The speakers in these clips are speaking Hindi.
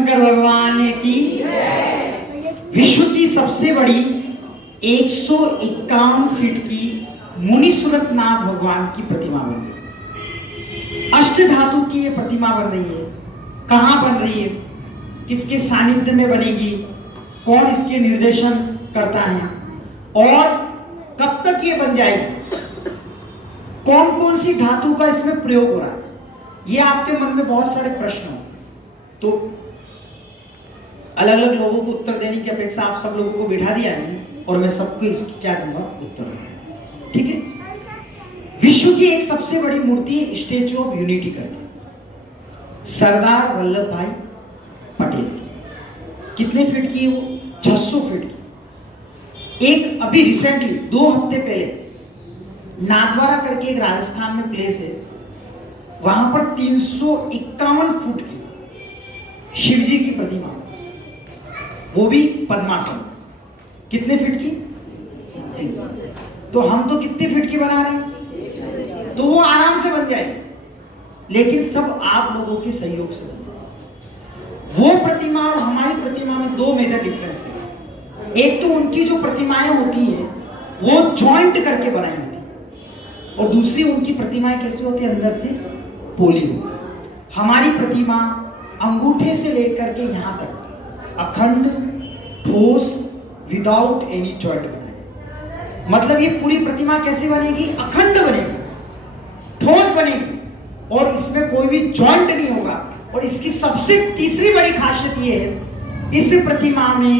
शंकर भगवान की। विश्व की सबसे बड़ी 151 फीट की मुनीश्वरनाथ भगवान की प्रतिमा बन रही। अष्ट धातु की ये प्रतिमा बन रही है। कहां बन रही है, किसके सानिध्य में बनेगी, कौन इसके निर्देशन करता है और कब तक ये बन जाएगी, कौन कौन सी धातु का इसमें प्रयोग हो रहा है, ये आपके मन में बहुत सारे प्रश्न हो। तो अलग अलग लोगों को उत्तर देने की अपेक्षा आप सब लोगों को बिठा दिया है और मैं सबको इसकी क्या दूंगा, उत्तर। ठीक है। विश्व की एक सबसे बड़ी मूर्ति है स्टैचू ऑफ यूनिटी करके, सरदार वल्लभ भाई पटेल। कितने फीट की है वो? 600 फीट की। एक अभी रिसेंटली 2 हफ्ते पहले नाथद्वारा करके एक राजस्थान में प्लेस है, वहां पर 351 फुट की शिव जी की प्रतिमा, वो भी पद्मासन। कितने फीट की? तो हम तो कितने फीट की बना रहे हैं, तो वो आराम से बन जाएगी, लेकिन सब आप लोगों के सहयोग से बन जाएगी। वो प्रतिमा और हमारी प्रतिमा में 2 मेजर डिफरेंस है। एक तो उनकी जो प्रतिमाएं होती है वो जॉइंट करके बनाई होती है, और दूसरी उनकी प्रतिमाएं कैसी होती है, अंदर से पोली होती है। हमारी प्रतिमा अंगूठे से लेकर के यहां तक अखंड, ठोस, विदाउट एनी जॉइंट बनेगी। मतलब ये पूरी प्रतिमा कैसे बनेगी? अखंड बनेगी, ठोस बनेगी, और इसमें कोई भी जॉइंट नहीं होगा। और इसकी सबसे तीसरी बड़ी खासियत ये है, इस प्रतिमा में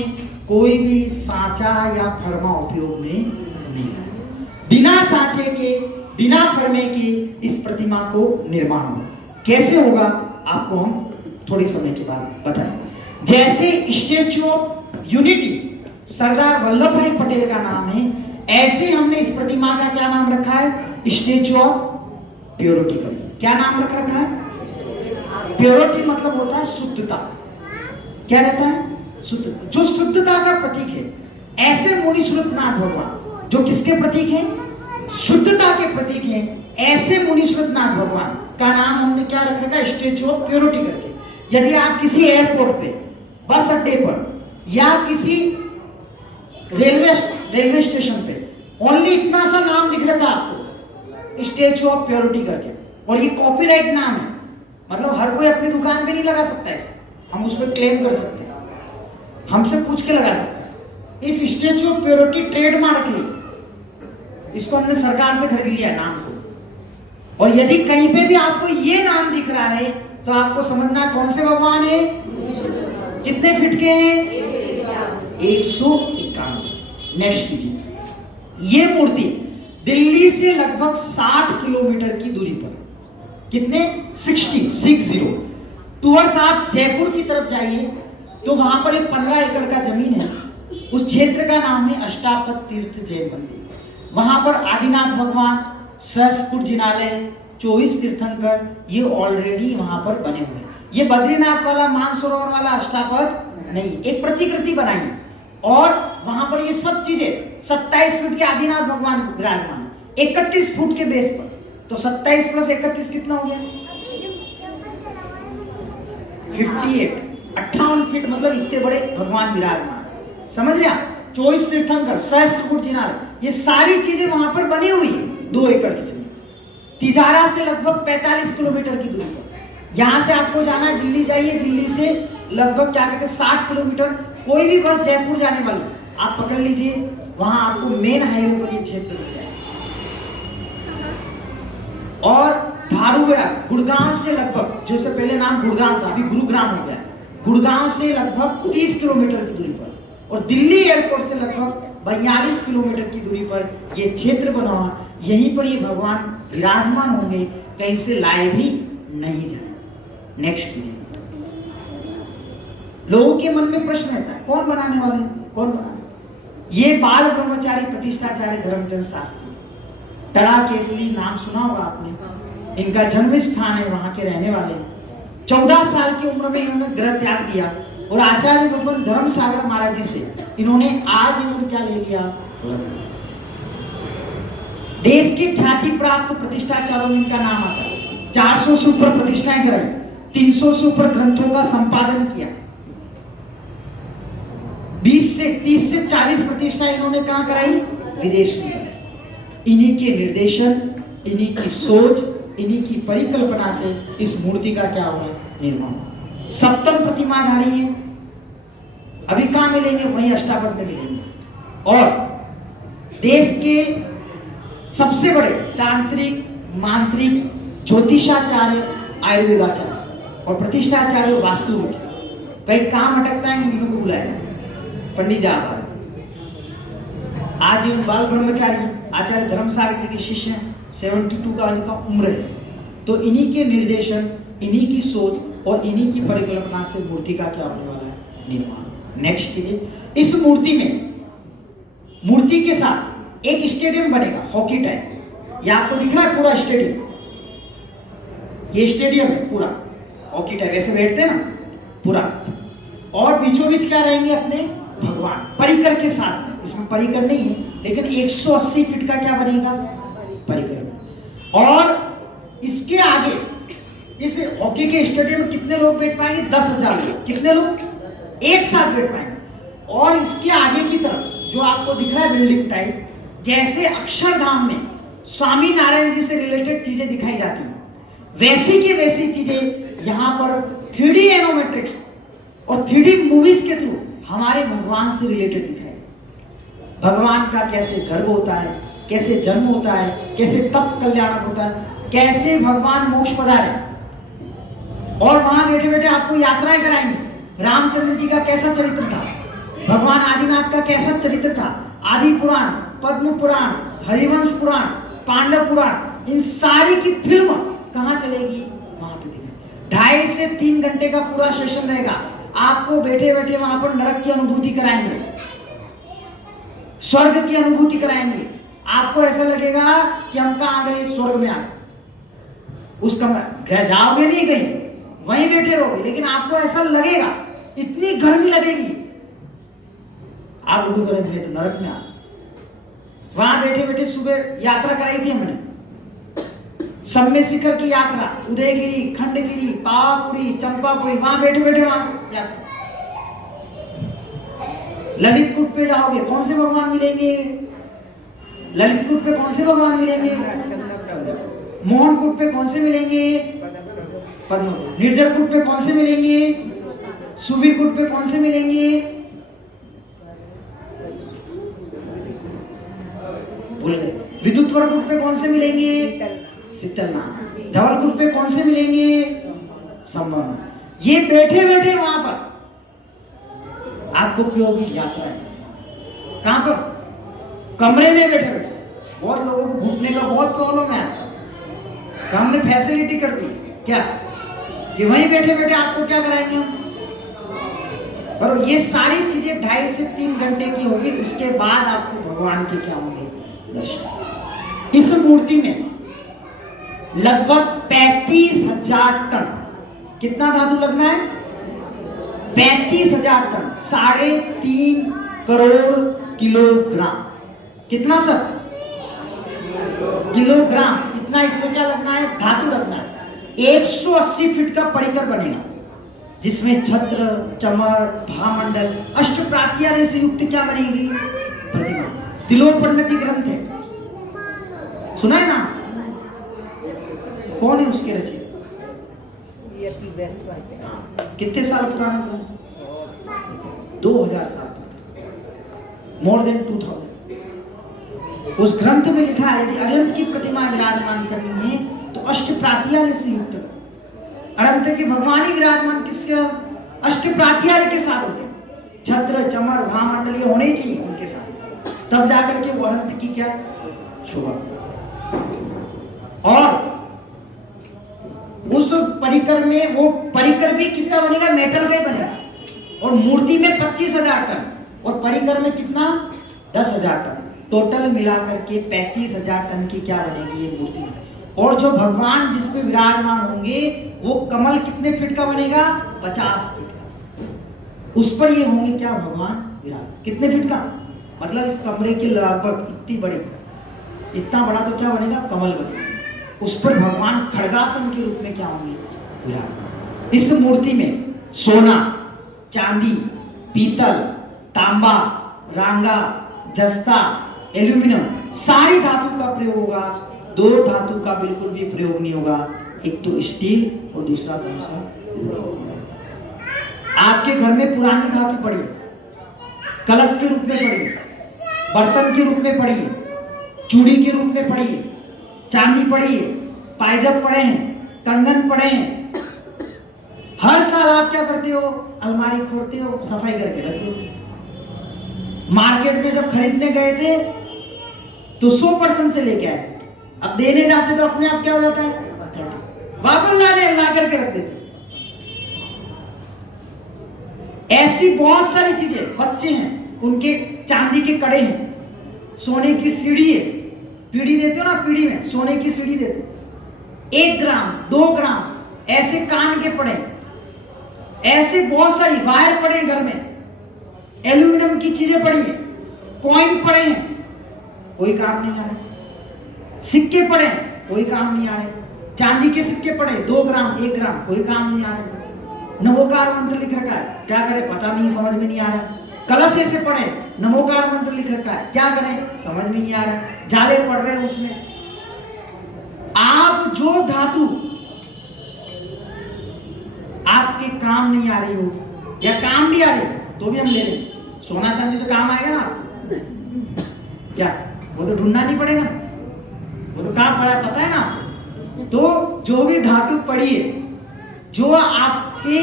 कोई भी सांचा या फरमा उपयोग में नहीं है। बिना सांचे के, बिना फरमे के इस प्रतिमा को निर्माण होगा। कैसे होगा आपको हम थोड़ी समय के बाद बताएंगे। जैसे statue of unity Sardar Vallabh भाई पटेल का नाम है, ऐसे हमने इस प्रतिमा का क्या नाम रखा है? स्टैचू ऑफ प्योरिटी का। क्या नाम रखा है? प्योरिटी मतलब होता है शुद्धता। क्या रहता है? शुद्धता, जो शुद्धता का प्रतीक है। ऐसे मुनीश्वरनाथ भगवान जो किसके प्रतीक हैं? शुद्धता के प्रतीक हैं। ऐसे मुनीश्वरनाथ भगवान का नाम हमने क्या रखा है? स्टैचू ऑफ प्योरिटी करके। यदि आप किसी एयरपोर्ट पे, बस अड्डे पर या किसी रेलवे स्टेशन पे ओनली इतना सा नाम दिख रहा था आपको, स्टैचू ऑफ प्योरिटी करके, और ये कॉपीराइट नाम है, मतलब हर कोई अपनी दुकान पे नहीं लगा सकता है, हम उस पर क्लेम कर सकते हैं, हमसे पूछ के लगा सकते हैं। इस स्टैचू ऑफ प्योरिटी ट्रेडमार्क है, इसको हमने सरकार से खरीद लिया नाम को। और यदि कहीं पे भी आपको ये नाम दिख रहा है तो आपको समझना कौन से भगवान है, कितने फीट के हैं? 151। नेक्स्ट कीजिए। ये मूर्ति दिल्ली से लगभग 60 किलोमीटर की दूरी पर, कितने? 60 टूवर्ड्स आप जयपुर की तरफ जाइए तो वहां पर एक 15 एकड़ का जमीन है। उस क्षेत्र का नाम है अष्टापद तीर्थ जैन मंदिर। वहां पर आदिनाथ भगवान, सहस्त्रकुंड जिनालय, 24 तीर्थंकर, ये ऑलरेडी वहां पर बने हुए हैं। ये बद्रीनाथ वाला, मानसरोवर वाला अष्टापद नहीं, एक प्रतिकृति बनाई, और वहां पर ये सब चीजें 27 फीट के आदिनाथ भगवान विराजमान, 31 फुट के बेस पर। तो 27 + 31 कितना हो गया? 58, 58 फीट, मतलब इतने बड़े भगवान विराजमान। समझ लिया? 24 तीर्थंकर, सहस्त्रकुंड जिनालय, ये सारी चीजें वहां पर बनी हुई है 2 एकड़ की जमीन। तिजारा से लगभग 45 किलोमीटर की दूरी पर। यहां से आपको जाना है, दिल्ली जाइए, दिल्ली से लगभग क्या कहते हैं 60 किलोमीटर। कोई भी बस जयपुर जाने वाली आप पकड़ लीजिए, वहां आपको मेन हाईवे पर ये क्षेत्र मिल जाएगा। और धारूगढ़, गुड़गांव से लगभग, जो से पहले नाम गुड़गांव था, अभी गुरुग्राम हो गया, गुड़गांव से लगभग 30 किलोमीटर की दूरी पर, और दिल्ली एयरपोर्ट से लगभग 42 किलोमीटर की दूरी पर ये क्षेत्र बना हुआ। यहीं पर ये भगवान विराजमान होंगे, कहीं से लाए भी नहीं जाए। नेक्स्ट कीजिए। लोगों के मन में प्रश्न रहता है, कौन बनाने वाले, कौन बनाने? ये बाल ब्रह्मचारी प्रतिष्ठाचार्य धर्मचंद शास्त्री, टड़ा केसरी, नाम सुना होगा आपने। इनका जन्म स्थान है, वहां के रहने वाले। 14 साल की उम्र में इन्होंने गृह त्याग दिया, और आचार्य भगवान धर्म सागर महाराज जी से इन्होंने आजीवन क्या ले लिया? देश के ख्याति प्राप्त प्रतिष्ठाचार्यों में इनका नाम आता है। 400 से ऊपर प्रतिष्ठाएं कराई, 300 से ऊपर ग्रंथों का संपादन किया, 20 से 30 से 40 प्रतिष्ठा इन्होंने कहां कराई? विदेश में। इन्हीं के निर्देशन, इन्हीं की सोच, इन्हीं की परिकल्पना से इस मूर्ति का क्या हुआ? निर्माण। सप्तम प्रतिमाधारी है। अभी कहां मिलेंगे? वहीं अष्टावक्र में मिलेंगे। और देश के सबसे बड़े तांत्रिक, मांत्रिक, ज्योतिषाचार्य, आयुर्वेदाचार्य और प्रतिष्ठाचार्य, वास्तु कहीं काम अटकता है, इनको बुलाया पंडित जा। आज इन बाल ब्रह्मचारी आचार्य धर्मसागर जी के शिष्य हैं, 72 का इनका उम्र है। तो इन्हीं के निर्देशन, इन्हीं की सोच और इन्हीं की परिकल्पना से मूर्ति का क्या होने वाला है? निर्माण। नेक्स्ट कीजिए। इस मूर्ति में, मूर्ति के साथ एक स्टेडियम बनेगा, हॉकी टाइप। ये आपको दिख रहा है पूरा स्टेडियम? ये स्टेडियम है पूरा, हॉकी टाइप ऐसे बैठते हैं ना पूरा। और बीचों बीच क्या रहेंगे? अपने भगवान परिकर के साथ में। इसमें परिकर नहीं है, लेकिन 180 फीट का क्या बनेगा? परिकर। और इसके आगे इस हॉकी के स्टेडियम में कितने लोग बैठ पाएंगे? 10,000 लोग। कितने लोग? एक साथ बैठ पाएंगे। और इसके आगे की तरफ जो आपको दिख रहा है बिल्डिंग टाइप, जैसे अक्षरधाम में स्वामी नारायण जी से रिलेटेड चीजें दिखाई जाती हैं, वैसी की वैसी चीजें यहां पर 3D एनोमेट्रिक्स और 3D मूवीज के थ्रू हमारे भगवान से रिलेटेड दिखाई। भगवान का कैसे गर्भ होता है, कैसे जन्म होता है, कैसे तप कल्याण होता है, कैसे भगवान मोक्ष पधारे। और वहां बैठे बैठे आपको यात्राएं कराएंगे। रामचंद्र जी का कैसा चरित्र था, भगवान आदिनाथ का कैसा चरित्र था, आदि पुराण, पद्म पुराण, हरिवंश पुराण, पांडव पुराण, इन सारी की फिल्म कहां चलेगी? वहां पे। 2.5 से 3 घंटे का पूरा सेशन रहेगा। आपको बैठे बैठे वहां पर नरक की अनुभूति कराएंगे, स्वर्ग की अनुभूति कराएंगे। आपको ऐसा लगेगा कि हम कहां आ गए? स्वर्ग में आ गए। उस कमरा जाओगे नहीं कहीं, वहीं बैठे रहोगे, लेकिन आपको ऐसा लगेगा, इतनी गर्मी लगेगी। आप लोगों को तो नरक में आ। वहां बैठे बैठे सुबह यात्रा कराई थी हमने, सम्य शिखर की यात्रा, उदयगिरी, खंडगिरी, पावापुरी, चंपापुरी, वहां बैठे बैठे वहां यात्रा। ललित कूट पे जाओगे, कौन से भगवान मिलेंगे? ललित कूट पे कौन से भगवान मिलेंगे? मोहन कूट पे कौन से मिलेंगे? पद्म। निर्जर कूट पे कौन से मिलेंगे? सुबीर कूट पे कौन से मिलेंगे? विद्युतवर कूट पे कौन से मिलेंगे? शीतलनाथ। धवलकूट पे कौन से मिलेंगे? संभव। ये बैठे बैठे वहां पर आपको क्यों होगी यात्रा है? कहां पर? कमरे में बैठे बैठे। बहुत लोगों को घूमने का बहुत प्रॉब्लम है आजकल। हमने फैसिलिटी कर दी क्या कि वहीं बैठे बैठे आपको क्या कराएंगे हम? पर ये सारी चीजें 2.5 से 3 घंटे की होगी। उसके बाद आपको भगवान के क्या होंगे? दर्शन। इस मूर्ति में लगभग 35,000 टन, कितना धातु लगना है? 35,000 टन, 3.5 करोड़ किलोग्राम। कितना सर? किलोग्राम। इतना इसमें क्या लगना है? धातु लगना है। 180 फीट का परिकर बनेगा, जिसमें छत्र, चमर, भामंडल, अष्टप्रात्यारे से युक्त क्या बनेगी? प्रतिमा। तिलोपन्नति ग्रंथ है, सुना है ना? कौन है उसके रचयिता? कितने साल पुराना था? 2000 साल, मोर देन 2000। उस ग्रंथ में लिखा है यदि अनंत की प्रतिमा विराजमान करनी है तो अष्टप्रात्यारे से युक्त। अनंत के भगवान ही विराजमान किससे? अष्टप्रात्यारे के साथ होते हैं। छत्र, चमर, भामंडल ये होने चाहिए उनके साथ, तब जाकर के वो अनंत की क्या शोभा। और उस परिकर में, वो परिकर भी किसका बनेगा? मेटल का ही बनेगा। और मूर्ति में 25,000 टन और परिकर में कितना? 10,000 टन। टोटल मिलाकर के 35,000 टन की क्या बनेगी ये मूर्ति। और जो भगवान जिस पे विराजमान होंगे वो कमल कितने फीट का बनेगा? 50 फीट का। उस पर ये होंगे क्या? भगवान विराज। कितने फीट का? मतलब इस कमरे की लगभग इतनी बड़ी, इतना बड़ा तो क्या बनेगा? कमल बनेगा। उस पर भगवान खड़गासन के रूप में क्या होंगे? विराज। इस मूर्ति में सोना, चांदी, पीतल, तांबा, रांगा, जस्ता, एल्यूमिनियम, सारी धातु का प्रयोग होगा। दो धातु का बिल्कुल भी प्रयोग नहीं होगा, एक तो स्टील और दूसरा कौन सा? आपके घर में पुरानी धातु पड़ी, कलश के रूप में पड़ी, बर्तन के रूप में पड़ी, चूड़ी के रूप में पड़ी, चांदी पड़ी है, पायजब पड़े हैं, कंगन पड़े हैं। हर साल आप क्या करते हो? अलमारी खोलते हो, सफाई करके रखते हो। मार्केट में जब खरीदने गए थे तो 100% से लेके आए, अब देने जाते तो अपने आप क्या हो जाता है? वापस ला करके रख देते। ऐसी बहुत सारी चीजें, बच्चे हैं उनके चांदी के कड़े हैं, सोने की सीढ़ी है, पीढ़ी देते हो ना, पीढ़ी में सोने की सीढ़ी देते हो, 1 ग्राम 2 ग्राम ऐसे कान के पड़े, ऐसे बहुत सारी वायर पड़े घर में, एल्यूमिनियम की चीजें पड़ी है, कॉइन पड़े हैं, कोई काम नहीं आ रहे, सिक्के पड़े कोई काम नहीं आ रहे, चांदी के सिक्के पड़े 2 ग्राम 1 ग्राम, कोई काम नहीं आ रहे, नमोकार मंत्र लिख रखा है, क्या करें पता नहीं, समझ में नहीं आ रहा, कलश ऐसे पड़े नमोकार मंत्र लिख रखा है, क्या करें समझ में नहीं आ रहा, जाले पड़ रहे हैं उसमें। आप जो धातु आपके काम नहीं आ रही हो या काम भी आ रही तो भी हम ले लें, सोना चांदी तो काम आएगा ना, क्या वो तो ढूंढना नहीं पड़ेगा, वो तो काम पड़ा पता है ना। तो जो भी धातु पड़ी है, जो आपके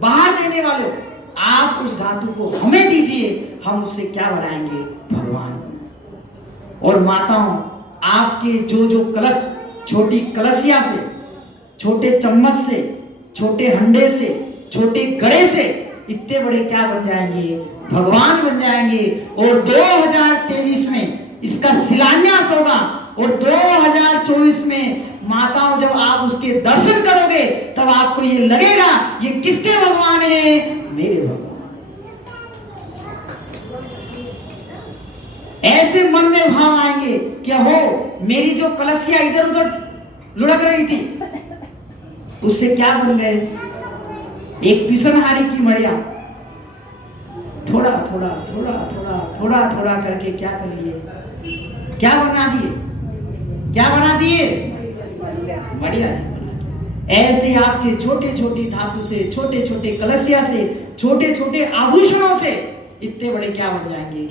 बाहर देने वाले, आप उस धातु को हमें दीजिए, हम उससे क्या बनाएंगे? भगवान। और माताओं, आपके जो जो कलश, छोटी कलशिया से, छोटे चम्मच से, छोटे हंडे से, छोटे गड़े से इतने बड़े क्या बन जाएंगे? भगवान बन जाएंगे। और 2023 में इसका शिलान्यास होगा और 2024 में माताओं जब आप उसके दर्शन करोगे तब आपको ये लगेगा ये किसके भगवान है? मेरे भगवान। ऐसे मन में भाव आएंगे क्या हो, मेरी जो कलशिया इधर उधर लुढ़क रही थी उससे क्या बन गए? एक पिसनहारी की मड़िया, थोड़ा थोड़ा थोड़ा थोड़ा थोड़ा थोड़ा करके क्या कर लिए? क्या बना दिए? क्या बना दिए? बढ़िया। ऐसे आपके छोटे छोटे धातु से, छोटे छोटे कलशिया से, छोटे छोटे आभूषणों से इतने बड़े क्या बन जाएंगे?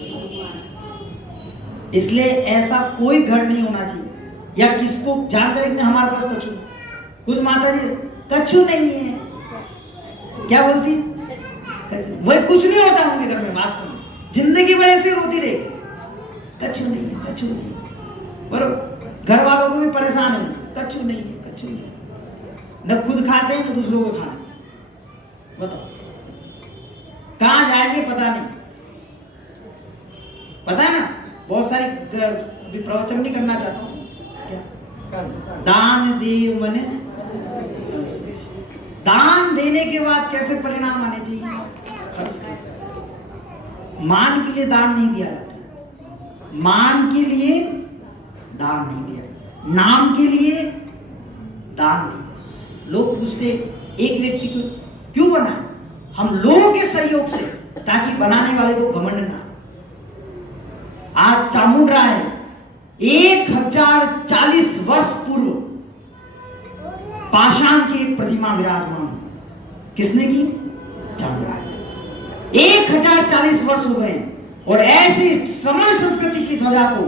इसलिए ऐसा कोई घर नहीं होना चाहिए। या किसको जानते हैं हमारे पास कछू, कुछ माता जी कछू नहीं है, क्या बोलती? वही कुछ नहीं होता उनके घर में, वास्तव में जिंदगी भर ऐसे रोती रहे, कछू नहीं है, कछू नहीं है। बरोबर, घर वालों को भी परेशान है, कछू नहीं है, कछू नहीं है। न खुद खाते हैं न दूसरों को खाते। बताओ कहां जाएंगे पता नहीं। पता है ना, बहुत सारी प्रवचन नहीं करना चाहता हूं, दान दे मन, दान देने के बाद कैसे परिणाम आने चाहिए? मान के लिए दान नहीं दिया जाता, मान के लिए दान नहीं दिया, नाम के लिए दान नहीं। लोग पूछते एक व्यक्ति को क्यों बनाए? हम लोगों के सहयोग से, ताकि बनाने वाले को घमंड ना। आज चामुंडा है 1040 वर्ष पूर्व पाषाण की प्रतिमा विराजमान, किसने की? चामुंडा। 1040 वर्ष हो गए और ऐसी श्रमण संस्कृति की ध्वजा को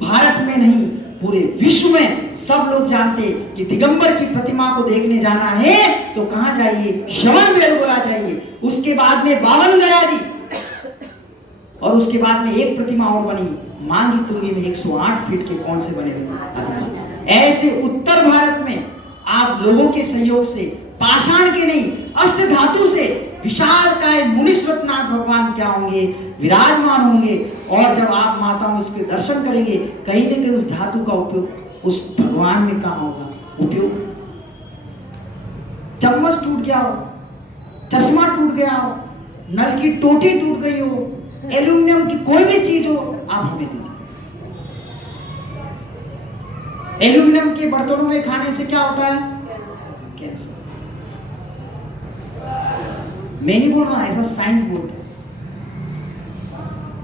भारत में नहीं पूरे विश्व में सब लोग जानते कि दिगंबर की प्रतिमा को देखने जाना है तो कहां जाइए? श्रवण बेलगोला जाइए। उसके बाद में बावन गया जी, और उसके बाद में एक प्रतिमा और बनी मांगी तुंगी में 108 फीट के कौन से बने हुए। ऐसे उत्तर भारत में आप लोगों के सहयोग से, पाषाण के नहीं अष्ट धातु से विशालकाय मुनीश्वरनाथ भगवान क्या होंगे? विराजमान होंगे। और जब आप माताओं इसके दर्शन करेंगे, कहीं न कहीं उस धातु का उपयोग उस भगवान में कहां होगा? उपयोग। चम्मच टूट गया हो, चश्मा टूट गया हो, नल की टोटी टूट गई हो, एल्यूमिनियम की कोई भी चीज हो, आप हमें दीजिए। एल्यूमिनियम के बर्तनों में खाने से क्या होता है? कैंसर। मैं नहीं बोल रहा, ऐसा साइंस बोलता है।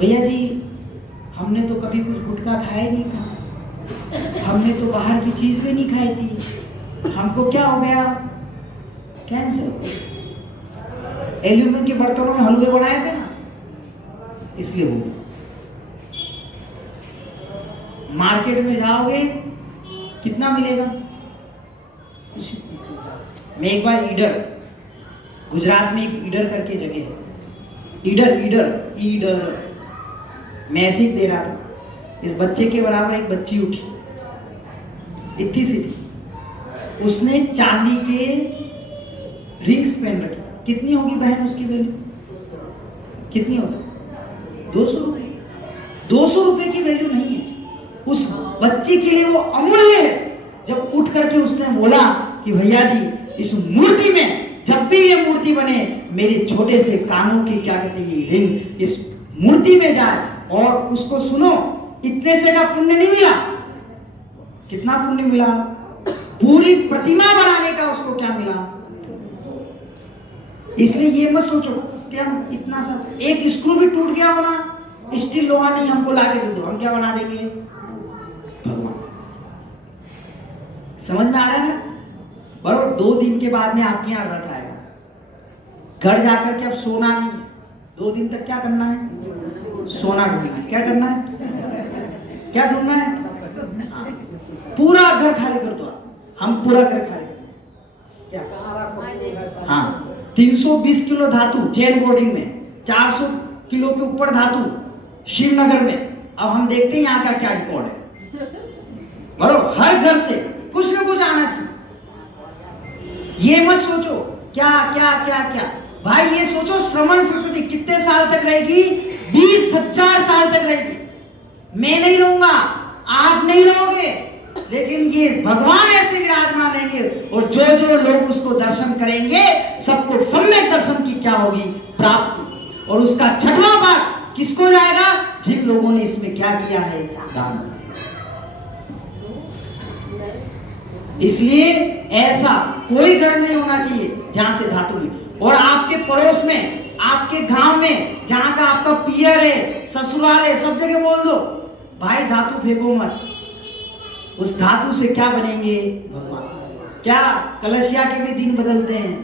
भैया जी हमने तो कभी कुछ गुटखा खाया नहीं था, हमने तो बाहर की चीज भी नहीं खाई थी, हमको क्या हो गया? कैंसर। एल्यूमिनियम के बर्तनों में हलवे बनाए थे ना, इसलिए हो गया। मार्केट में जाओगे कितना मिलेगा? मैं एक बार ईडर, गुजरात में एक ईडर करके जगह है, ईडर मैसेज दे रहा था, इस बच्चे के बराबर एक बच्ची उठी, इतनी सी थी, उसने चांदी के रिंग्स पहन रखे। कितनी होगी बहन उसकी वैल्यू? कितनी होगी? 200 रुपए। 200 रुपए की वैल्यू नहीं है उस बच्चे के लिए, वो अमूल्य है। जब उठ करके उसने बोला कि भैया जी इस मूर्ति में, जब भी ये मूर्ति बने, मेरे छोटे से कानों की क्या कहते हैं रिंग इस मूर्ति में जाए और उसको सुनो, इतने से का पुण्य नहीं मिला। कितना पुण्य मिला? पूरी प्रतिमा बनाने का उसको क्या मिला? इसलिए ये मत सोचो कि हम इतना सब, एक स्क्रू भी टूट गया हो ना, स्टील लोहा नहीं, हमको लाके दे दो, हम क्या बना देंगे? भगवान। समझ में आ रहा है ना? बराबर 2 दिन के बाद में आपके यहाँ रथ आएगा, घर जाकर के अब सोना नहीं, 2 दिन तक क्या करना है? सोना ढूंढना है। क्या करना है? क्या ढूंढना है? पूरा घर खाली कर दो। हम पूरा घर खाली कर, क्या? हाँ, 320 किलो धातु चेन बोर्डिंग में, 400 किलो के ऊपर धातु शिवनगर में। अब हम देखते हैं यहाँ का क्या रिकॉर्ड है। बराबर हर घर से कुछ न कुछ आना चाहिए। ये मत सोचो क्या क्या क्या क्या, भाई ये सोचो श्रवण सरस्वती कितने साल तक रहेगी? 20,000 साल तक रहेगी। मैं नहीं रहूंगा, आप नहीं रहोगे, लेकिन ये भगवान ऐसे विराजमान रहेंगे और जो जो लोग उसको दर्शन करेंगे सबको सम्यक दर्शन की क्या होगी? प्राप्ति। और उसका 6वां भाग किसको जाएगा? जिन लोगों ने इसमें क्या किया है? दान। इसलिए ऐसा कोई घर नहीं होना चाहिए जहां से धातु नहीं। और आपके पड़ोस में, आपके गांव में, जहां का आपका पियर है, ससुराल है, सब जगह बोल दो भाई धातु फेंको मत। उस धातु से क्या बनेंगे? भगवान। क्या कलशिया के भी दिन बदलते हैं?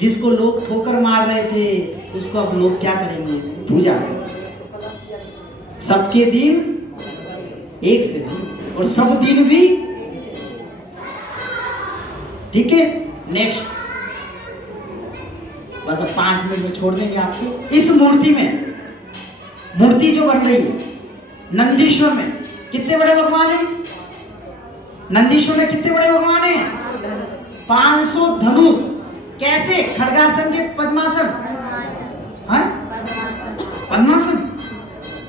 जिसको लोग ठोकर मार रहे थे उसको अब लोग क्या करेंगे? पूजा। सबके दिन एक से दिन, और सब दिन भी। ठीक है, नेक्स्ट। बस अब 5 मिनट में छोड़ देंगे आपको। इस मूर्ति में, मूर्ति जो बन रही है नंदीश्वर में, कितने बड़े भगवान हैं? नंदीश्वर में कितने बड़े भगवान हैं? 500 धनुष। कैसे? खड्गासन के पद्मासन। हाँ? पद्मासन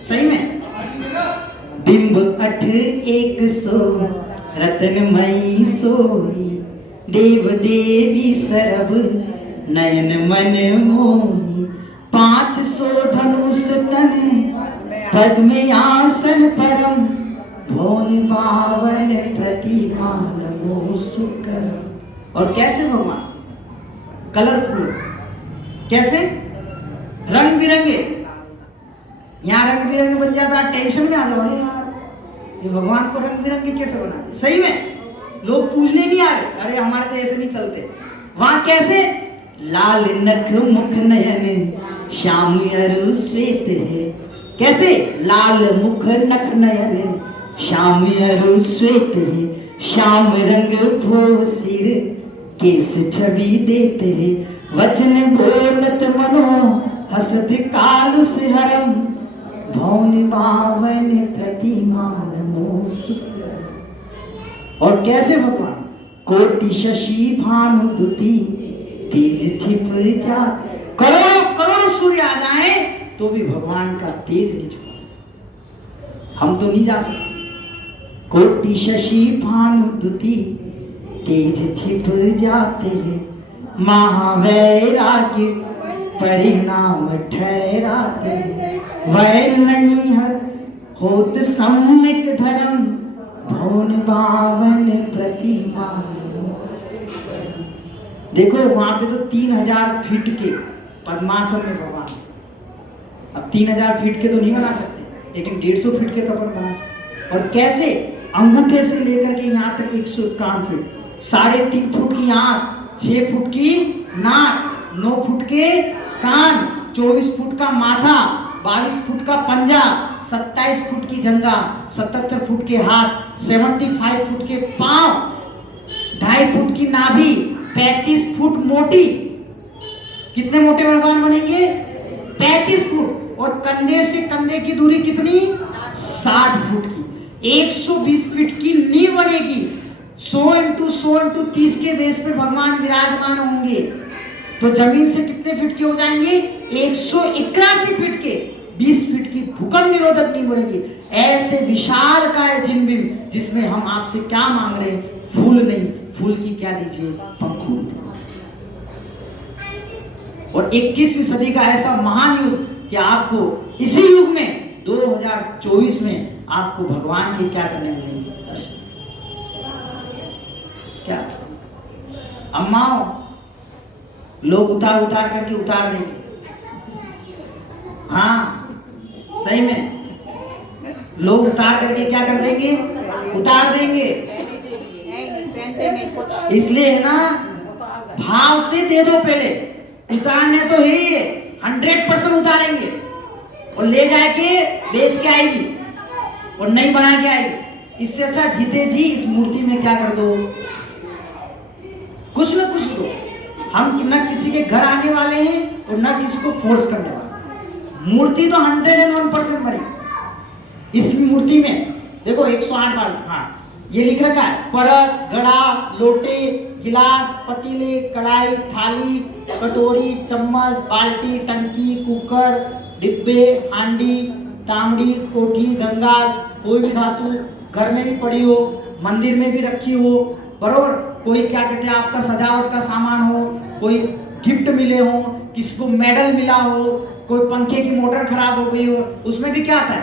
सही में। बिंब 100 रत्नमयी सोई, देव देवी सरब नयन मन मोही। 500 धनुष तन पद्मयासन परम, भौन पावन प्रतिमा नमो सुकर। और कैसे भगवान? कलरफुल। कैसे? रंग बिरंगे। यहाँ रंग बिरंगे बन जाता है, टेंशन में आ जाओ, अरे यार ये भगवान को रंग बिरंगे कैसे बना? सही में लोग पूछने नहीं आ रहे, अरे हमारे तो ऐसे नहीं चलते। वहां कैसे? लाल नख मुख नयन श्याम अरु श्वेत है। कैसे? लाल मुख नख नयन श्याम अरु श्वेत है। श्याम रंग भो सिर केस छवि देते है। वचन बोलत मनो हसत कालु हरम, भौन पावन प्रतिमा नमो सुकर। और कैसे भगवान? कोटि शशि भानु दुति तेज छिप जा। करोड़ों करोड़ों सूर्य आ जाए तो भी भगवान का तेज नहीं छुपा। हम तो नहीं जा सकते। कोटि शशि भानु दुति तेज छिप जाते हैं। महावैराग्य परिणाम ठहराते। वैर नहीं होत सम्यक धर्म, भौन पावन प्रतिमा। देखो वहां पे तो 3000 फीट के पद्मासन में भगवान। अब 3000 फीट के तो नहीं बना सकते, लेकिन 150 फीट के तो अपन बना सकते। और कैसे? अंगूठे से लेकर के यहाँ तक 151 फीट, 3.5 फुट की आंख, 6 फुट की नाक, 9 फुट के कान, 24 फुट का माथा, 22 फुट का पंजा, 27 फुट की जंघा, 77 फुट के हाथ, 75 फुट के पांव, 2.5 फुट की नाभि, 35 फुट मोटी। कितने मोटे भगवान बनेंगे? 35 फुट। और कंधे से कंधे की दूरी कितनी? 60 फुट की। 120 फीट की नींव बनेगी। 100 इंटू 100 इंटू 30 के बेस पे भगवान विराजमान होंगे। तो जमीन से कितने फीट के हो जाएंगे? 181 फीट के। 20 फीट की भूकंप निरोधक नींव बनेगी। ऐसे विशाल का है जिनबिम, जिसमें हम आपसे क्या मांग रहे हैं? फूल नहीं, फूल की क्या दीजिए? पंखुड़ी। और 21वीं सदी का ऐसा महान युग कि आपको इसी युग में 2024 में आपको भगवान के क्या करने मिलेंगे? दर्शन। क्या अम्माओ, लोग उतार उतार करके उतार देंगे। हाँ सही में लोग उतार करके क्या कर देंगे? उतार देंगे। इसलिए है ना, भाव से दे दो। पहले उतारने तो है ही, 100% उतारेंगे और ले जाके बेच के आएगी और नई बना के आएगी। इससे अच्छा जीते जी इस मूर्ति में क्या कर दो? कुछ न कुछ दो। हम न किसी के घर आने वाले हैं और न किसी को फोर्स करने वाले। मूर्ति तो 101% बनेगी। इस मूर्ति में देखो 108 बार, हाँ ये लिख रखा है, परत, घड़ा, लोटे, गिलास, पतीले, कढ़ाई, थाली, कटोरी, चम्मच, बाल्टी, टंकी, कुकर, डिब्बे, हांडी, तांबड़ी, कोठी, गंगा, कोई भी धातु घर में भी पड़ी हो, मंदिर में भी रखी हो, बरोबर। कोई क्या कहते हैं आपका सजावट का सामान हो, कोई गिफ्ट मिले हो, किसी को मेडल मिला हो, कोई पंखे की मोटर खराब हो गई हो, उसमें भी क्या आता है?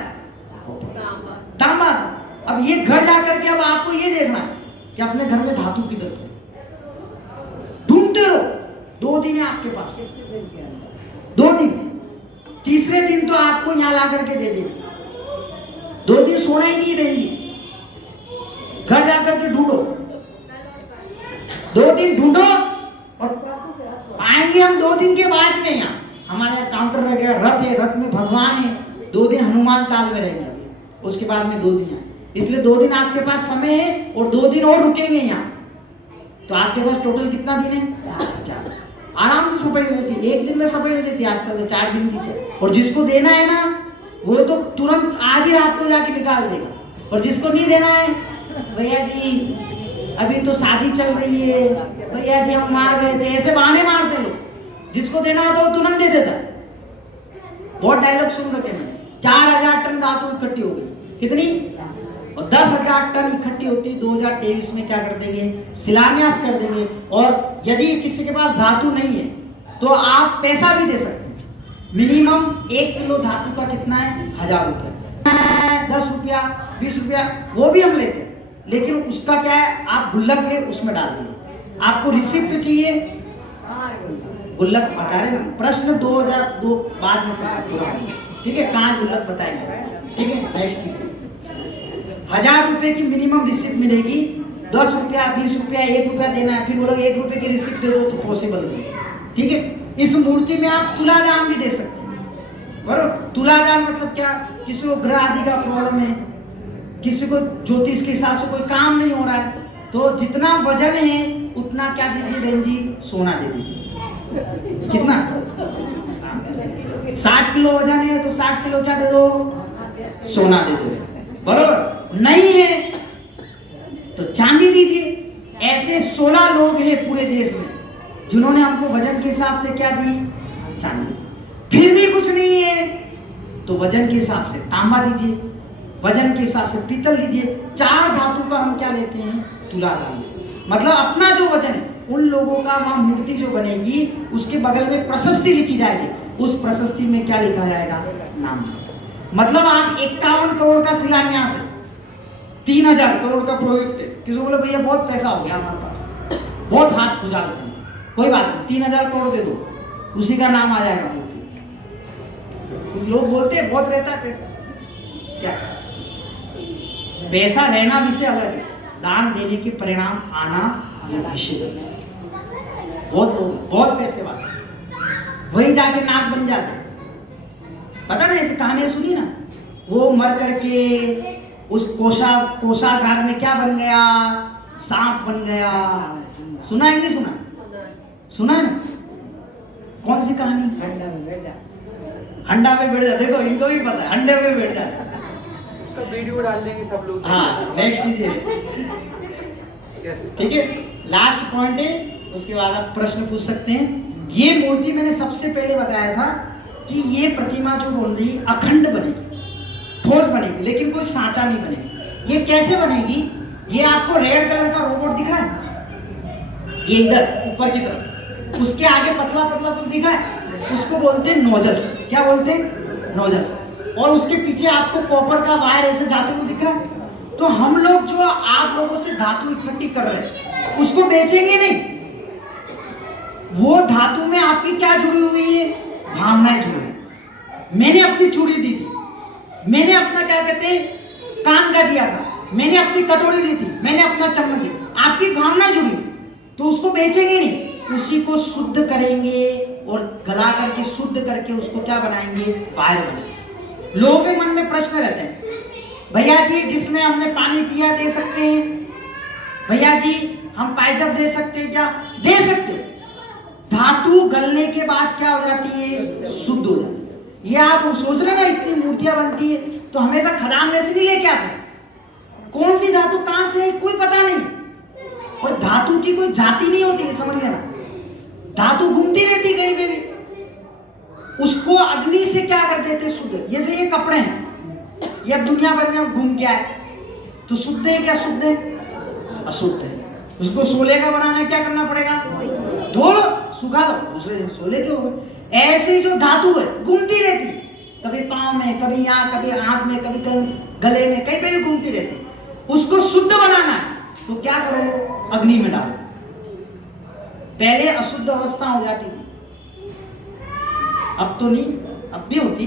तांबा। अब ये घर जाकर के अब आपको ये देखना कि अपने घर में धातु किधर है, ढूंढते रहो। 2 दिन है आपके पास, 2 दिन। तीसरे दिन तो आपको यहाँ ला करके दे देगी। 2 दिन सोना ही नहीं देंगी, घर जाकर के ढूंढो। 2 दिन ढूंढो और आएंगे हम 2 दिन के बाद में। यहाँ हमारे यहाँ काउंटर रहेगा, रथ है, रथ में भगवान है। 2 दिन हनुमान ताल में रहेंगे, उसके बाद में 2 दिन है। इसलिए 2 दिन आपके पास समय है और 2 दिन और रुकेंगे यहाँ। तो आपके पास टोटल कितना दिन है? 4। आराम से सफाई हो जाती है, 1 दिन में सफाई हो जाती है आजकल तो 4 दिन की। और जिसको देना है ना, वो तो तुरंत आज ही रात को जाके निकाल देगा। और जिसको नहीं देना है, भैया जी अभी तो शादी चल रही है, भैया जी हम मार गए थे, ऐसे बहाने मारते लोग। जिसको देना होता वो तुरंत दे देता। बहुत डायलॉग सुन रखे मैंने। 4000 टन धातु इकट्ठी हो गई। कितनी? और 10,000 टन इकट्ठी होती 2023 में क्या कर देंगे? शिलान्यास कर देंगे। और यदि किसी के पास धातु नहीं है तो आप पैसा भी दे सकते हैं। मिनिमम 1 किलो धातु का कितना है? 1000 रुपया, 10 रुपया, 20 रुपया, वो भी हम लेते हैं। लेकिन उसका क्या है, आप गुल्लक है उसमें डाल दीजिए। आपको रिसिप्ट चाहिए, गुल्लक बता रहे ना, प्रश्न 2002 बाद में ठीक है, कहाँ गुल्लक बताएंगे, ठीक है। नेक्स्ट 1000 रुपए की मिनिमम रिसिप्ट मिलेगी। 10 रुपया, 20 रुपया, 1 रुपया देना है, फिर बोलोगे 1 रुपए की रिसिप्ट दे दो तो पॉसिबल नहीं, ठीक है। इस मूर्ति में आप तुलादान भी दे सकते हैं, बराबर। तुलादान मतलब क्या? किसी को ग्रह आदि का प्रॉब्लम है, किसी को ज्योतिष के हिसाब से कोई काम नहीं हो रहा है, तो जितना वजन है उतना क्या दीजिए बहन जी? सोना दे दीजिए। कितना? 60 किलो वजन है तो 60 किलो क्या दे दो? सोना दे दो, बराबर। नहीं है तो चांदी दीजिए। ऐसे 16 लोग हैं पूरे देश में जिन्होंने हमको वजन के हिसाब से क्या दी? चांदी। फिर भी कुछ नहीं है तो वजन के हिसाब से तांबा दीजिए, वजन के हिसाब से पीतल दीजिए। 4 धातु का हम क्या लेते हैं? तुलादान। मतलब अपना जो वजन है, उन लोगों का वहां मूर्ति जो बनेगी उसके बगल में प्रशस्ति लिखी जाएगी। उस प्रशस्ति में क्या लिखा जाएगा? नाम। मतलब आप 51 करोड़ का शिलान्यास है, 3000 करोड़ का प्रोजेक्ट है। किसी को बोले भैया बहुत पैसा हो गया हमारे पास, बहुत हाथ खुजा लेते हैं, कोई बात नहीं, 3000 करोड़ दे दो, उसी का नाम आ जाएगा मूर्ति। कुछ लोग बोलते हैं बहुत रहता है पैसा, क्या पैसा रहना विषय अलग है, दान देने के परिणाम आना अलग विषय है। बहुत पैसे वाले वही जाके नाक बन जाते, पता ना, ऐसी कहानी सुनी ना, वो मर करके उस कोषागार में क्या बन गया, सांप बन गया। सुना है कि नहीं सुना? सुना है ना? कौन सी कहानी? हंडा में बैठ जा, देखो इनको भी पता है, हंडे में बैठ जा। उसका वीडियो डाल देंगे सब लोग। हाँ, नेक्स्ट कीजिए। ठीक है, लास्ट पॉइंट है, उसके बाद आप प्रश्न पूछ सकते हैं। ये मूर्ति मैंने सबसे पहले बताया था कि ये प्रतिमा जो बोल रही अखंड बनेगी, ठोस बनेगी, लेकिन कोई सांचा नहीं बनेगी। ये कैसे बनेगी? ये आपको रेड कलर का रोबोट दिख रहा है, ये इधर ऊपर की तरफ, उसके आगे पतला पतला कुछ दिखा है, उसको बोलते हैं नोजल्स। क्या बोलते हैं? नोजल्स। और उसके पीछे आपको कॉपर का वायर ऐसे जाते हुए दिख रहा है। तो हम लोग जो आप लोगों से धातु इकट्ठी कर रहे हैं उसको बेचेंगे नहीं, वो धातु में आपकी क्या जुड़ी हुई है? भावनाएं जुड़ी हुई। मैंने अपनी चूड़ी दी थी, मैंने अपना क्या कहते हैं कान का दिया था, मैंने अपनी कटोरी दी थी, मैंने अपना चम्मच दिया, आपकी भावना जुड़ी, तो उसको बेचेंगे नहीं, उसी को शुद्ध करेंगे और गला करके शुद्ध करके उसको क्या बनाएंगे? वायर बनाएंगे। लोगों के मन में प्रश्न रहते हैं, भैया जी जिसमें हमने पानी पिया दे सकते हैं, भैया जी हम पायजब दे सकते हैं क्या? दे सकते। धातु गलने के बाद क्या हो जाती है? शुद्ध हो जाती है। ये आप सोच रहे ना, इतनी मूर्तियां बनती है तो हमेशा खदान में से नहीं लेके आते, कौन सी धातु कहां से है कोई पता नहीं, और धातु की कोई जाति नहीं होती है, समझ लेना। धातु घूमती रहती कहीं पे भी, उसको अग्नि से क्या कर देते? शुद्ध। जैसे ये कपड़े हैं, ये अब दुनिया भर में घूम के आए, तो शुद्ध है क्या? शुद्ध है? अशुद्ध है। उसको सोले का बनाना क्या करना पड़ेगा? धो लो, सुखा लो, दूसरे दिन सोले के हो गए। ऐसी जो धातु है घूमती रहती, कभी पांव में, कभी यहाँ, कभी हाथ में, कभी गले में, कहीं पे भी घूमती रहती। उसको शुद्ध बनाना है तो क्या करो? अग्नि में डालो। पहले अशुद्ध अवस्था हो जाती थी, अब तो नहीं, अब भी होती,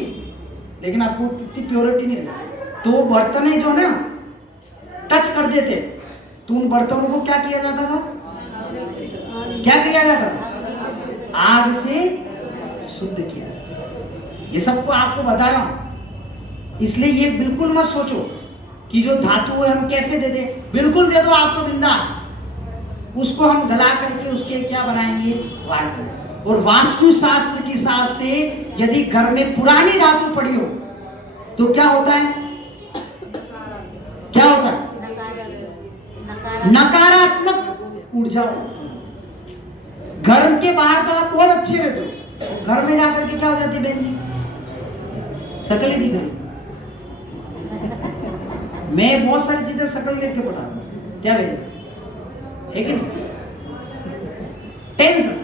लेकिन आपको इतनी प्योरिटी नहीं रहती। तो बर्तन जो ना टच कर देते, तो उन बर्तनों को क्या किया जाता था? क्या किया जाता था? आग से शुद्ध किया। ये सबको आपको बता रहा हूं, इसलिए ये बिल्कुल मत सोचो कि जो धातु है हम कैसे दे दे, बिल्कुल दे दो आपको बिंदास। उसको हम गला करके उसके क्या बनाएंगे? वायर। और वास्तु शास्त्र के हिसाब से यदि घर में पुरानी धातु पड़ी हो तो क्या होता है? क्या होता है? नकारात्मक ऊर्जा। घर के बाहर तो आप बहुत अच्छे रहते हो, घर में जाकर के क्या हो जाती है बहन जी? शकल ही दिख रही। मैं बहुत सारी चीजें शकल देख के बता रहा हूं, क्या बहन? टेंशन।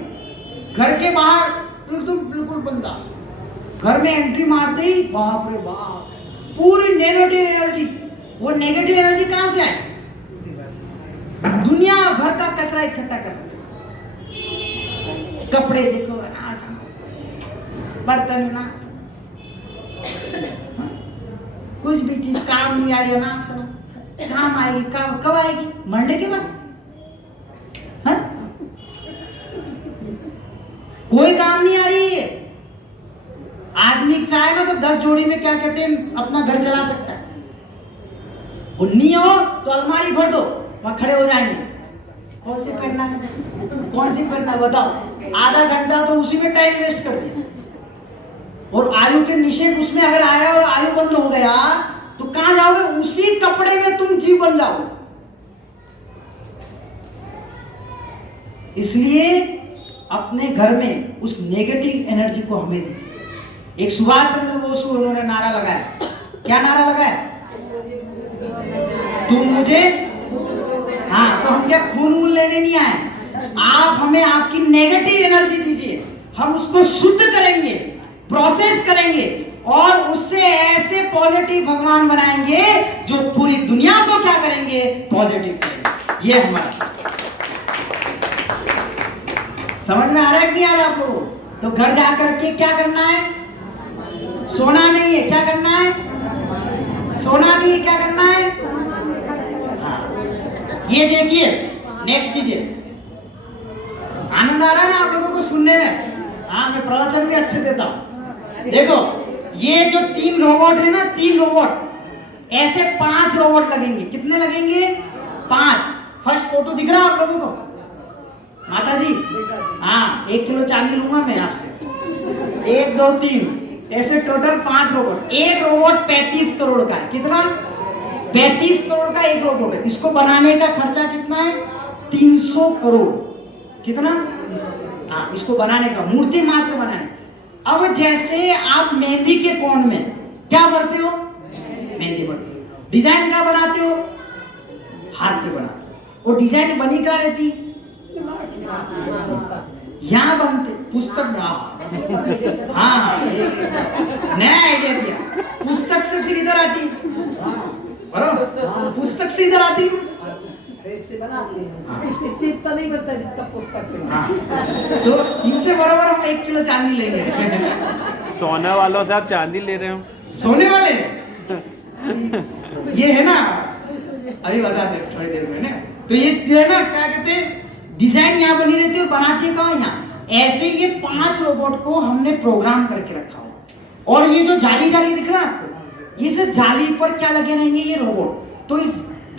घर के बाहर तो एकदम बिल्कुल बंदा, घर में एंट्री मारते ही बाप रे बाप, पूरी नेगेटिव एनर्जी। वो नेगेटिव एनर्जी कहां से आए? दुनिया भर का कचरा इकट्ठा कर, कपड़े देखो ना, बर्तन ना, कुछ भी चीज काम नहीं आ रही है ना, चलो काम आएगी, कब आएगी? मरने के बाद। कोई काम नहीं आ रही है। आदमी चाहे ना तो 10 जोड़ी में क्या कहते हैं अपना घर चला सकता है, और नहीं हो तो अलमारी भर दो, वहां खड़े हो जाएंगे। कौन सी पहनना है, कौन सी पहनना बताओ? आधा घंटा तो उसी में टाइम वेस्ट कर दिया। और आयु के निषेध उसमें अगर आया और आयु बंद हो गया तो कहां जाओगे? उसी कपड़े में तुम जीव बन जाओगे। इसलिए अपने घर में उस नेगेटिव एनर्जी को हमें दीजिए। एक सुभाष चंद्र बोस को उन्होंने नारा लगाया, क्या नारा लगाया? तुम मुझे, हाँ, तो हम क्या खून वून लेने नहीं आए, आप हमें आपकी नेगेटिव एनर्जी दीजिए, हम उसको शुद्ध करेंगे, प्रोसेस करेंगे और उससे ऐसे पॉजिटिव भगवान बनाएंगे जो पूरी दुनिया को क्या करेंगे? पॉजिटिव करेंगे। ये हमारा समझ में आ रहा है कि नहीं आ रहा आप लोगों? तो घर जाकर के क्या करना है? सोना नहीं है, क्या करना है? सोना नहीं है, क्या करना है? हाँ। ये देखिए, नेक्स्ट कीजिए। आनंद आ रहा है ना आप लोगों को सुनने में? हाँ, मैं प्रवचन भी अच्छे देता हूँ। देखो, ये जो 3 रोबोट है ना, 3 रोबोट, ऐसे 5 रोबोट लगेंगे। कितने लगेंगे? 5। फर्स्ट फोटो दिख रहा है आप लोगों को? माता जी, हाँ, 1 किलो चांदी लूंगा मैं आपसे। 1 2 3 ऐसे टोटल 5 रोबोट। एक रोबोट 35 करोड़ का है। कितना? 35 करोड़ का एक रोबोट है। इसको बनाने का खर्चा कितना है? 300 करोड़। कितना? हाँ, इसको बनाने का, मूर्ति मात्र बनाने। अब जैसे आप मेहंदी के कोण में क्या भरते हो? मेहंदी भरते हो। डिजाइन क्या बनाते हो? हाथ पे बनाते हो। और डिजाइन बनी क्या रहती? यहाँ बनते पुस्तक। हाँ, नया आइडिया दिया। पुस्तक से फिर इधर आती, बराबर? पुस्तक से इधर आती, इससे इतना नहीं बनता जितना पुस्तक से। हाँ। तो इनसे बराबर हम 1 किलो चांदी लेंगे। सोने वालों से आप चांदी ले रहे हो? सोने वाले ये है ना, अभी बताते हैं थोड़ी देर में ना। तो ये जो है ना, क्या कहते हैं, डिजाइन यहाँ बनी रहती है, बनाती कहाँ? यहाँ। ऐसे ये 5 रोबोट को हमने प्रोग्राम करके रखा हुआ। और ये जो जाली जाली दिख रहा है आपको, इस जाली पर क्या लगे रहेंगे? ये रोबोट। तो इस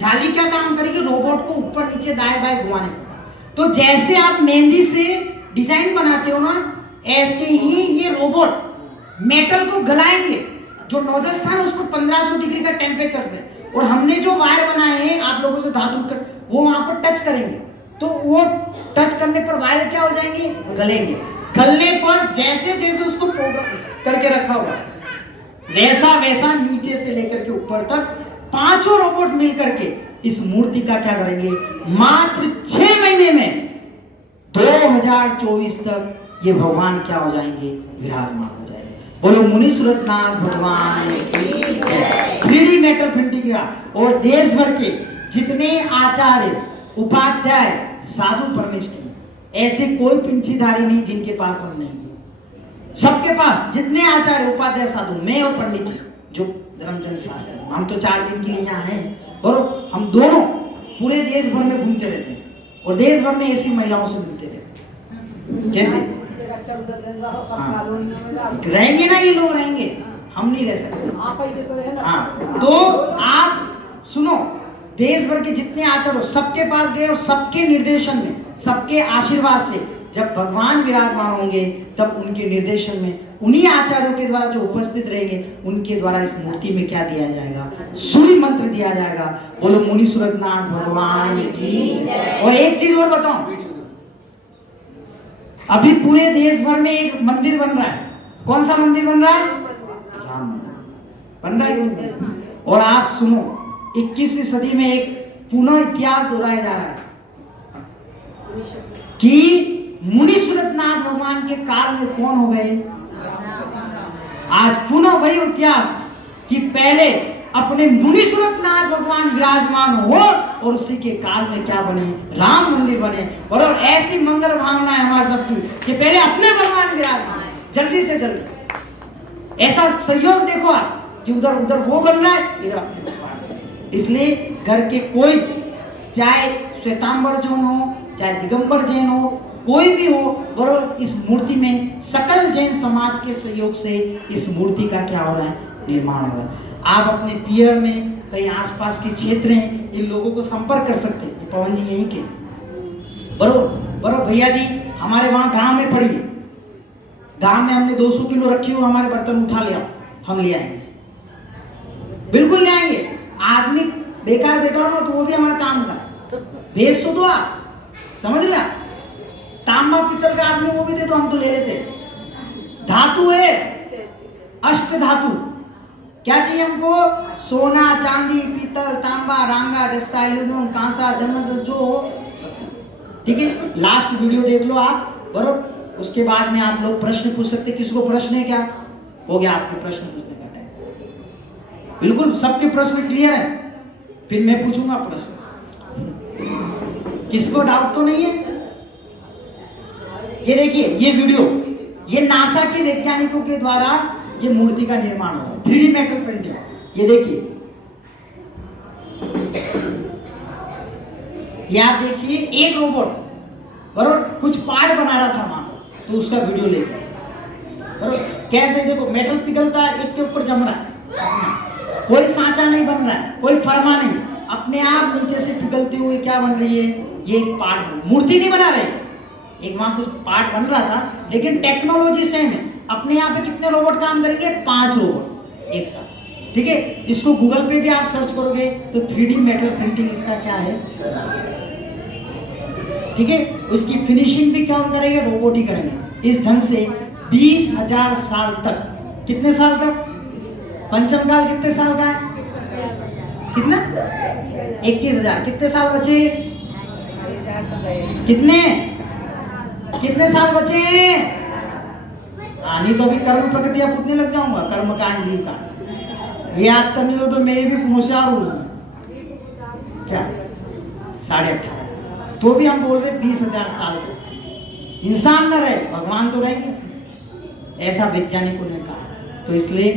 जाली क्या काम करेगी? रोबोट को ऊपर नीचे दाएं बाएं घुमाने का। तो जैसे आप मेहंदी से डिजाइन बनाते हो ना, ऐसे ही ये रोबोट मेटल को गलाएंगे। जो नोजल स्थान है उसको 1500 डिग्री का टेम्परेचर से, और हमने जो वायर बनाए हैं आप लोगों से धातु कर, वो वहां पर टच करेंगे। तो वो टच करने पर वायर क्या हो जाएंगे? गलेंगे। गलने पर जैसे जैसे उसको प्रोग्राम करके रखा होगा, वैसा वैसा नीचे से लेकर के ऊपर तक 5 रोबोट मिलकर के इस मूर्ति का क्या करेंगे? मात्र 6 महीने में 2024 तक ये भगवान क्या हो जाएंगे? विराजमान हो जाएंगे। बोलो मुनि सूरतनाथ भगवान की जय। 3D मेटल प्रिंटिंग किया। और देश भर के जितने आचार्य, उपाध्याय, साधु परमेश्वरी, ऐसे कोई पिंचीधारी नहीं जिनके पास हम नहीं है। सबके पास जितने आचार्य, उपाध्याय, साधु, मैं और पंडित जी जो धर्मचंद शास्त्री, हम तो 4 दिन के लिए यहाँ हैं। और हम दोनों पूरे देश भर में घूमते रहते हैं, और देश भर में ऐसी महिलाओं से मिलते रहते हैं। कैसे रहेंगे ना ये लोग? रहेंगे, हम नहीं रह सकते। हाँ, तो आप सुनो, देश भर के जितने आचार्य सबके पास गए, और सबके निर्देशन में, सबके आशीर्वाद से जब भगवान विराजमान होंगे, तब उनके निर्देशन में, उन्हीं आचार्यों के द्वारा जो उपस्थित रहेंगे, उनके द्वारा इस मूर्ति में क्या दिया जाएगा? सूर्य मंत्र दिया जाएगा। बोलो मुनि सूरतनाथ भगवान की। और एक चीज और बताऊं, अभी पूरे देश भर में एक मंदिर बन रहा है। कौन सा मंदिर बन रहा है? राम मंदिर बन रहा है। और आज सुनो, 21वीं सदी में एक पुनः इतिहास दोहराया जा रहा है कि मुनि सूरतनाथ भगवान के काल में कौन हो गए? आज पुनः वही इतिहास कि पहले अपने मुनि सूरतनाथ भगवान विराजमान हो, और उसी के काल में क्या बने? राम मंदिर बने। और ऐसी मंगल भावना है हमारे सबकी कि पहले अपने भगवान विराजमान, जल्दी से जल्दी। ऐसा सहयोग देखो आप कि उधर उधर वो बन रहा है, इधर अपने भगवान। इसलिए घर के कोई, चाहे श्वेतांबर जैन हो, चाहे दिगंबर जैन हो, कोई भी हो, और इस मूर्ति में सकल जैन समाज के सहयोग से इस मूर्ति का क्या हो रहा है? निर्माण हो रहा है। आप अपने पियर में, कहीं आसपास के क्षेत्र हैं, इन लोगों को संपर्क कर सकते हैं। पवन जी यहीं के, बरोबर भैया जी हमारे वहां गांव में पड़ी है। गांव में हमने 200 किलो रखी हो, हमारे बर्तन उठा लिया, हम ले आएंगे, बिल्कुल ले आएंगे। आदमी बेकार बैठा हो तो वो भी हमारा काम का भेज तो दो आप, समझ रहे आप? तांबा पीतल का आदमी वो भी दे दो, हम तो ले लेते। धातु है, अष्ट धातु। क्या चाहिए हमको? सोना, चांदी, पीतल, तांबा, रांगा, जस्ता, एल्यूमिनियम, कांसा, जर्मन, जो हो, ठीक है। लास्ट वीडियो देख लो आप, बरोबर। उसके बाद में आप लोग प्रश्न पूछ सकते। किसको प्रश्न है? क्या हो गया आपके प्रश्न पूछने का टाइम? बिल्कुल सबके प्रश्न क्लियर है, फिर मैं पूछूंगा प्रश्न। किसको डाउट तो नहीं है? ये देखिए, ये वीडियो ये नासा के वैज्ञानिकों के द्वारा ये मूर्ति का निर्माण होगा। 3D मेटल प्रिंटिंग, ये देखिए, ये आप देखिए एक रोबोट बरोबर कुछ पार्ट बना रहा था वहां पर, तो उसका वीडियो लेकर बरोबर कैसे देखो मेटल पिघलता है, एक के ऊपर जम रहा है, कोई सांचा नहीं बन रहा है, कोई फर्मा नहीं, अपने आप नीचे से पिघलते हुए क्या बन रही है, ये एक पार्ट, मूर्ति नहीं बना रहे, एक वहां कुछ पार्ट बन रहा था, लेकिन टेक्नोलॉजी सेम है। अपने यहाँ पे कितने रोबोट काम करेंगे, 5 रोबोट एक साथ, ठीक है। इसको गूगल पे भी आप सर्च करोगे तो 3D मेटल प्रिंटिंग इसका क्या है, ठीक है। उसकी फिनिशिंग भी कौन करेंगे, रोबोट ही करेंगे। इस ढंग से 20,000 साल तक, कितने साल तक, पंचम काल कितने साल का है, कितना 21,000, कितने साल बचे, कितने साल बचे हैं, नहीं तो अभी कर्म प्रकृति आप पूछने लग जाऊंगा, कर्म कांड जीव का ये याद करने हो तो मैं भी होशियार हूँ क्या, 18.5, तो भी हम बोल रहे 20,000 साल तक इंसान न रहे, भगवान तो रहेंगे, ऐसा वैज्ञानिकों ने कहा। तो इसलिए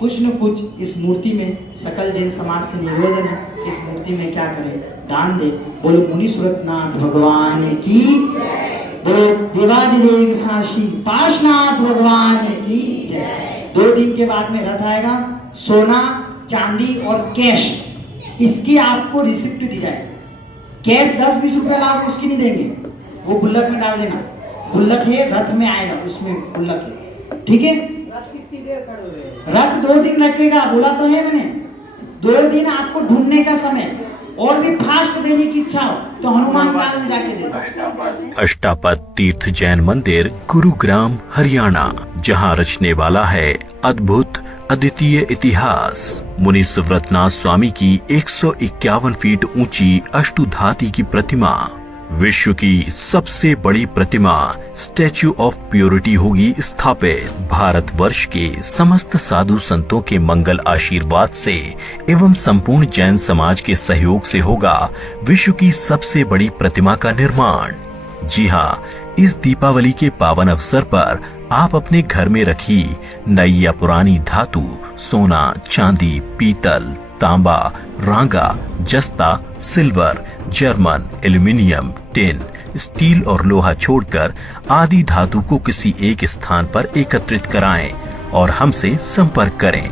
कुछ न कुछ इस मूर्ति में सकल जैन समाज से निवेदन है, इस मूर्ति में क्या करें, दान दे। बोलो मुनि सुरतनाथ भगवान की, बोलो देवादिदेव साक्षी पाशनाथ भगवान की जय। 2 दिन के बाद में रथ आएगा, सोना चांदी और कैश, इसकी आपको रिसिप्ट दी जाएगी। कैश 10-20 रुपए लाभ उसकी नहीं देंगे, वो गुल्लक में डाल देना, गुल्लक है रथ में आएगा, उसमें गुल्लक है, ठीक है। कितनी देर खड़े हुए, रथ 2 दिन रखेगा, बोला तो है मैंने, 2 दिन आपको ढूंढने का समय, और भी फास्ट देने की इच्छा हो तो हनुमान काल में जाके दे। अष्टापद तीर्थ जैन मंदिर, गुरुग्राम, हरियाणा, जहां रचने वाला है अद्भुत अद्वितीय इतिहास। मुनि सुव्रतनाथ स्वामी की 151 फीट ऊंची अष्टधाती की प्रतिमा, विश्व की सबसे बड़ी प्रतिमा स्टैच्यू ऑफ प्योरिटी होगी स्थापित। भारतवर्ष के समस्त साधु संतों के मंगल आशीर्वाद से एवं संपूर्ण जैन समाज के सहयोग से होगा विश्व की सबसे बड़ी प्रतिमा का निर्माण। जी हाँ, इस दीपावली के पावन अवसर पर आप अपने घर में रखी नई या पुरानी धातु, सोना, चांदी, पीतल, तांबा, रांगा, जस्ता, silver, German, aluminium, tin, steel और लोहा छोड़कर आदि धातु को किसी एक स्थान पर एकत्रित कराएं और हमसे संपर्क करें।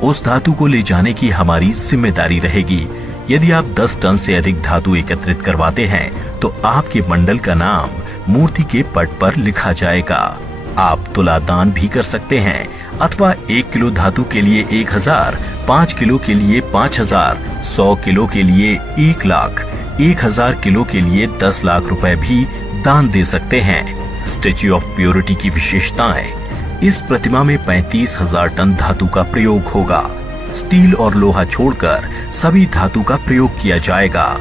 उस धातु को ले जाने की हमारी जिम्मेदारी रहेगी। यदि आप 10 टन से अधिक धातु एकत्रित करवाते हैं तो आपके मंडल का नाम मूर्ति के पट पर लिखा जाएगा। आप तुला दान भी कर सकते हैं अथवा 1 किलो धातु के लिए 1,000, 5 किलो के लिए 5,000, 100 किलो के लिए 1 लाख, 1,000 किलो के लिए 10 लाख रुपए भी दान दे सकते हैं। स्टैच्यू ऑफ प्योरिटी की विशेषताएं, इस प्रतिमा में 35,000 टन धातु का प्रयोग होगा। स्टील और लोहा छोड़कर सभी धातु का प्रयोग किया जाएगा।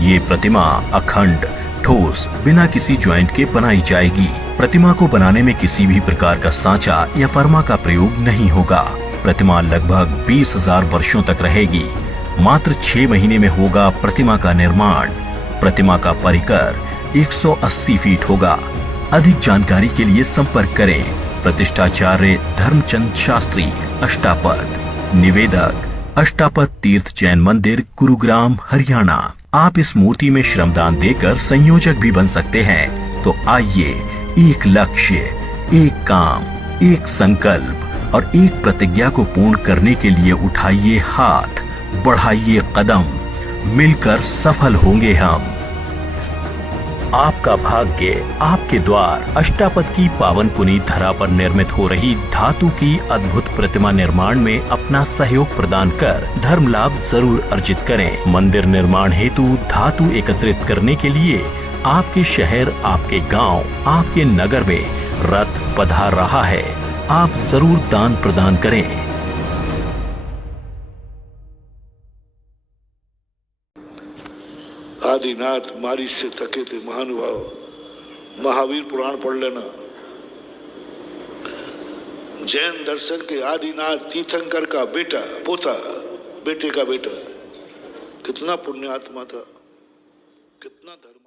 ये प्रतिमा अखंड, ठोस, बिना किसी ज्वाइंट के बनाई जाएगी। प्रतिमा को बनाने में किसी भी प्रकार का सांचा या फर्मा का प्रयोग नहीं होगा। प्रतिमा लगभग 20,000 वर्षों तक रहेगी। मात्र 6 महीने में होगा प्रतिमा का निर्माण। प्रतिमा का परिकर 180 फीट होगा। अधिक जानकारी के लिए संपर्क करें प्रतिष्ठाचार्य धर्मचंद शास्त्री, अष्टापद। निवेदक अष्टापद तीर्थ जैन मंदिर, गुरुग्राम, हरियाणा। आप इस मूर्ति में श्रमदान देकर संयोजक भी बन सकते हैं। तो आइए, एक लक्ष्य, एक काम, एक संकल्प और एक प्रतिज्ञा को पूर्ण करने के लिए उठाइए हाथ, बढ़ाइए कदम, मिलकर सफल होंगे हम। आपका भाग्य आपके द्वार। अष्टापद की पावन पुनीत धरा पर निर्मित हो रही धातु की अद्भुत प्रतिमा निर्माण में अपना सहयोग प्रदान कर धर्म लाभ जरूर अर्जित करें। मंदिर निर्माण हेतु धातु एकत्रित करने के लिए आपके शहर, आपके गांव, आपके नगर में रथ पधार रहा है। आप जरूर दान प्रदान करें। आदिनाथ मारी से थके थे महानुभाव। महावीर पुराण पढ़ लेना। जैन दर्शन के आदिनाथ तीर्थंकर का बेटा, पोता, बेटे का बेटा, कितना पुण्यात्मा था, कितना धर्म।